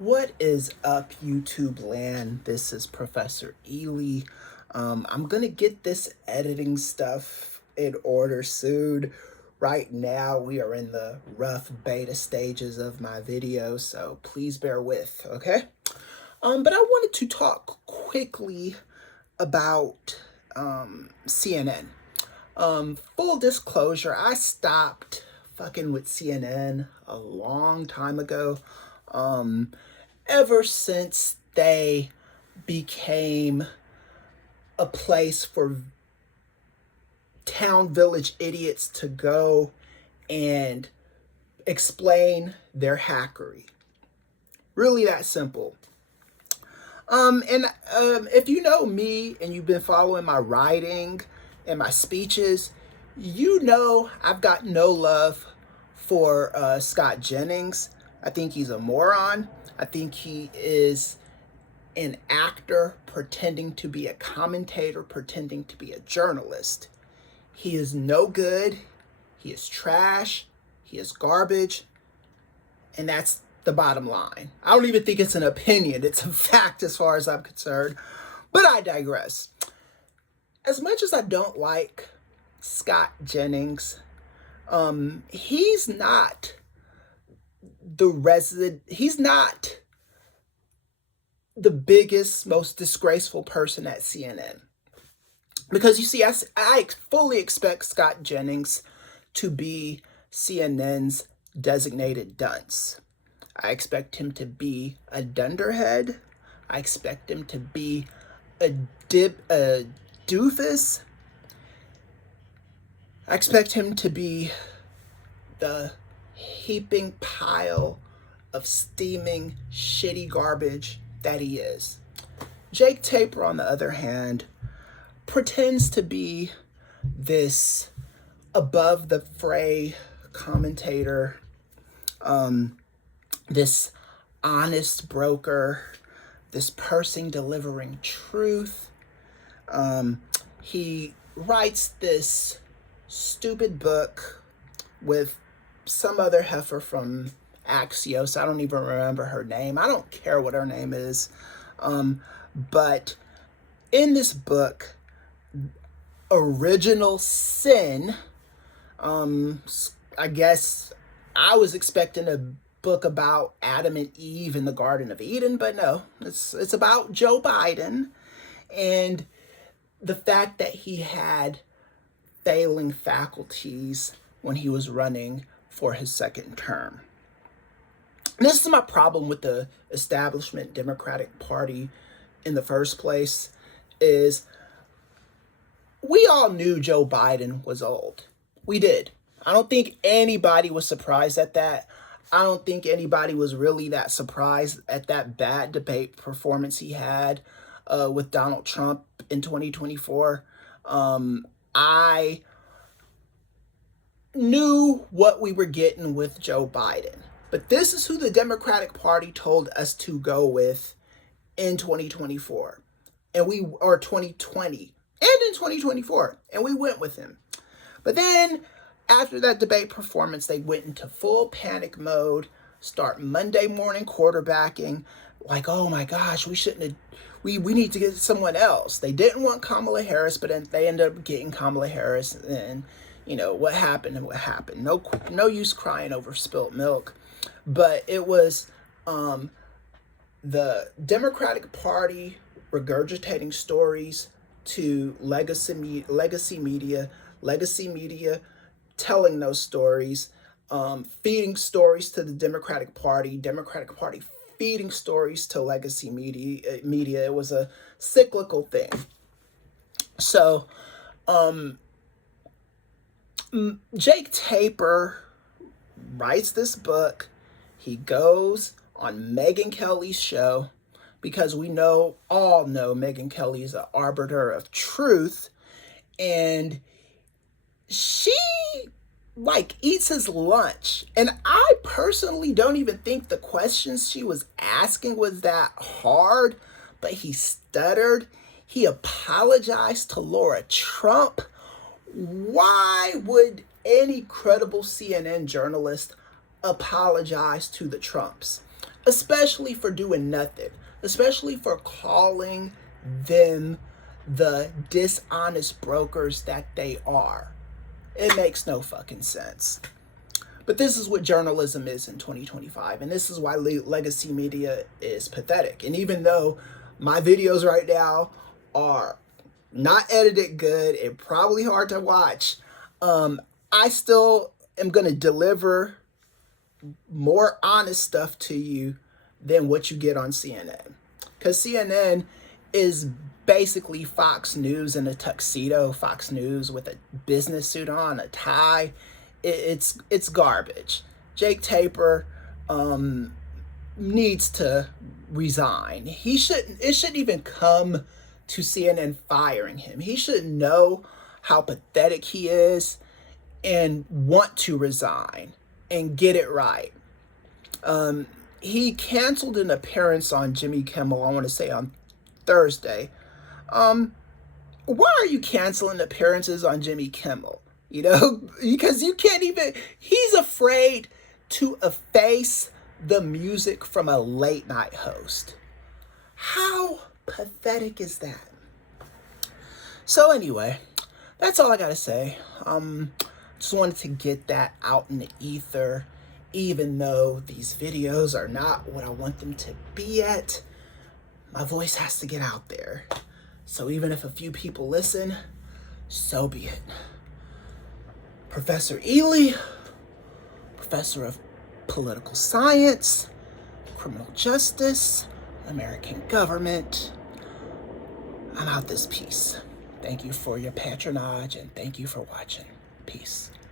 What is up, YouTube land? This is Professor Ealy. I'm gonna get this editing stuff in order soon. Right now, we are in the rough beta stages of my video, so please bear with, okay? But I wanted to talk quickly about CNN. Full disclosure, I stopped fucking with CNN a long time ago. Ever since they became a place for town village idiots to go and explain their hackery. Really that simple. If you know me and you've been following my writing and my speeches, you know I've got no love for Scott Jennings. I think he's a moron. I think he is an actor pretending to be a commentator, pretending to be a journalist. He is no good. He is trash. He is garbage. And that's the bottom line. I don't even think it's an opinion. It's a fact as far as I'm concerned. But I digress. As much as I don't like Scott Jennings, he's not he's not the biggest, most disgraceful person at CNN. Because you see, I fully expect Scott Jennings to be CNN's designated dunce. I expect him to be a dunderhead. I expect him to be a doofus. I expect him to be the heaping pile of steaming, shitty garbage that he is. Jake Tapper, on the other hand, pretends to be this above the fray commentator, this honest broker, this person delivering truth. He writes this stupid book with some other heifer from Axios. I don't even remember her name. I don't care what her name is. But in this book, Original Sin, I guess I was expecting a book about Adam and Eve in the Garden of Eden, but no, it's about Joe Biden and the fact that he had failing faculties when he was running for his second term. And this is my problem with the establishment Democratic Party in the first place, is we all knew Joe Biden was old. We did. I don't think anybody was surprised at that. I don't think anybody was really that surprised at that bad debate performance he had with Donald Trump in 2024. I knew what we were getting with Joe Biden. But this is who the Democratic Party told us to go with in 2024. Or 2020. And in 2024. And we went with him. But then, after that debate performance, they went into full panic mode, start Monday morning quarterbacking, like, oh my gosh, we shouldn't have, we need to get someone else. They didn't want Kamala Harris, but then they ended up getting Kamala Harris, and you know, what happened and what happened. No use crying over spilt milk. But it was the Democratic Party regurgitating stories to legacy media telling those stories, feeding stories to the Democratic Party feeding stories to legacy media. It was a cyclical thing. So, Jake Tapper writes this book. He goes on Megyn Kelly's show because we all know Megyn Kelly is an arbiter of truth, and she eats his lunch. And I personally don't even think the questions she was asking was that hard, but he stuttered. He apologized to Laura Trump. Why would any credible CNN journalist apologize to the Trumps? especially for doing nothing, especially for calling them the dishonest brokers that they are. It makes no fucking sense. But this is what journalism is in 2025, and this is why legacy media is pathetic. And even though my videos right now are not edited good and probably hard to watch, I still am going to deliver more honest stuff to you than what you get on CNN. Because CNN is basically Fox News in a tuxedo, Fox News with a business suit on, a tie. It's garbage. Jake Tapper needs to resign. It shouldn't even come to CNN firing him. He should know how pathetic he is and want to resign and get it right. He canceled an appearance on Jimmy Kimmel, I want to say on Thursday. Why are you canceling appearances on Jimmy Kimmel? You know, because you can't even, he's afraid to efface the music from a late night host. How pathetic is that? So anyway, that's all I gotta say. Just wanted to get that out in the ether, even though these videos are not what I want them to be yet. My voice has to get out there. So even if a few people listen, so be it. Professor Ealy, professor of political science, criminal justice, American government. I'm out this piece. Thank you for your patronage and thank you for watching. Peace.